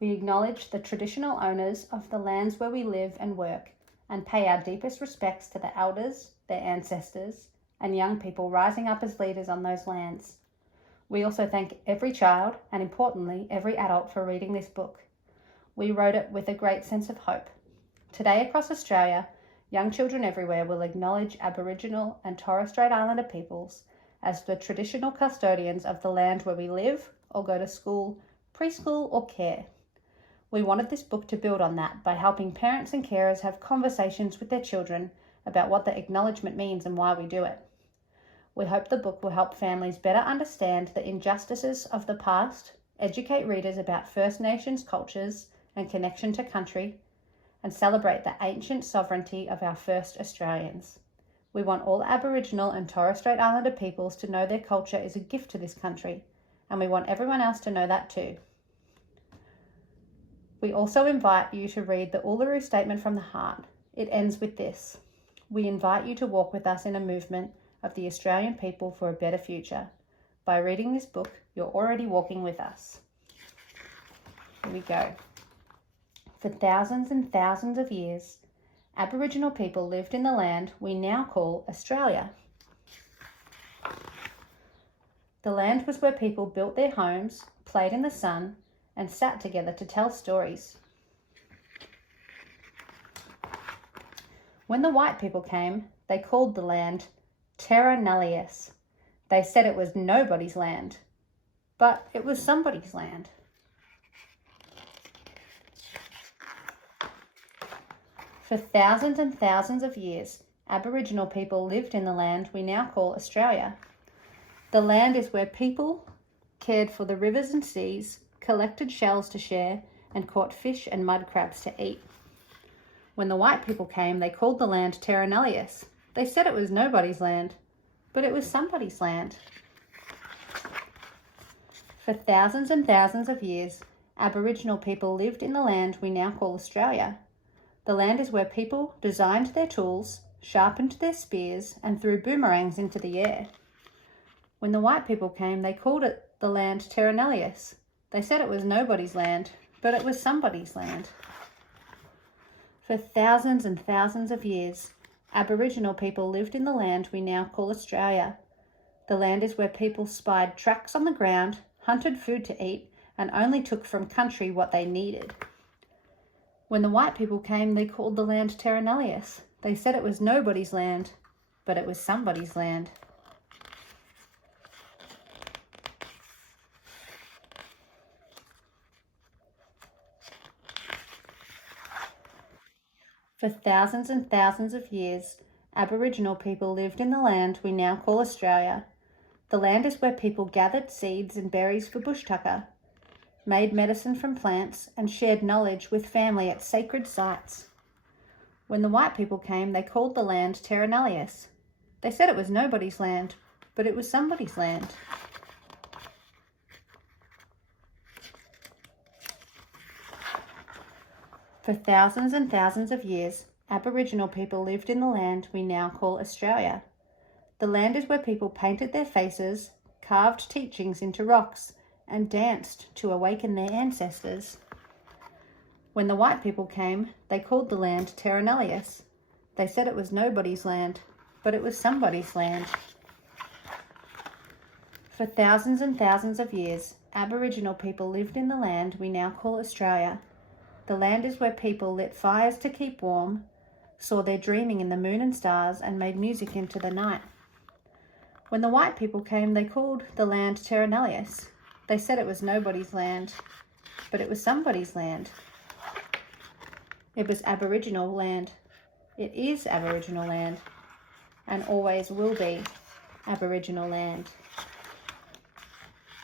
We acknowledge the traditional owners of the lands where we live and work and pay our deepest respects to the elders, their ancestors, and young people rising up as leaders on those lands. We also thank every child and, importantly, every adult for reading this book. We wrote it with a great sense of hope. Today across Australia, young children everywhere will acknowledge Aboriginal and Torres Strait Islander peoples as the traditional custodians of the land where we live or go to school, preschool or care. We wanted this book to build on that by helping parents and carers have conversations with their children about what the acknowledgement means and why we do it. We hope the book will help families better understand the injustices of the past, educate readers about First Nations cultures and connection to country, and celebrate the ancient sovereignty of our first Australians. We want all Aboriginal and Torres Strait Islander peoples to know their culture is a gift to this country, and we want everyone else to know that too. We also invite you to read the Uluru Statement from the Heart. It ends with this: we invite you to walk with us in a movement of the Australian people for a better future. By reading this book, you're already walking with us. Here we go. For thousands and thousands of years, Aboriginal people lived in the land we now call Australia. The land was where people built their homes, played in the sun, and sat together to tell stories. When the white people came, they called the land Terra Nullius. They said it was nobody's land, but it was somebody's land. For thousands and thousands of years, Aboriginal people lived in the land we now call Australia. The land is where people cared for the rivers and seas, collected shells to share, and caught fish and mud crabs to eat. When the white people came, they called the land Terra Nullius. They said it was nobody's land, but it was somebody's land. For thousands and thousands of years, Aboriginal people lived in the land we now call Australia. The land is where people designed their tools, sharpened their spears, and threw boomerangs into the air. When the white people came, they called it the land Terra Nullius. They said it was nobody's land, but it was somebody's land. For thousands and thousands of years, Aboriginal people lived in the land we now call Australia. The land is where people spied tracks on the ground, hunted food to eat, and only took from country what they needed. When the white people came, they called the land Terra Nullius. They said it was nobody's land, but it was somebody's land. For thousands and thousands of years, Aboriginal people lived in the land we now call Australia. The land is where people gathered seeds and berries for bush tucker, made medicine from plants, and shared knowledge with family at sacred sites. When the white people came, they called the land Terra Nullius. They said it was nobody's land, but it was somebody's land. For thousands and thousands of years, Aboriginal people lived in the land we now call Australia. The land is where people painted their faces, carved teachings into rocks, and danced to awaken their ancestors. When the white people came, they called the land Terra Nullius. They said it was nobody's land, but it was somebody's land. For thousands and thousands of years, Aboriginal people lived in the land we now call Australia. The land is where people lit fires to keep warm, saw their dreaming in the moon and stars, and made music into the night. When the white people came, they called the land Terra Nullius. They said it was nobody's land, but it was somebody's land. It was Aboriginal land. It is Aboriginal land, and always will be Aboriginal land.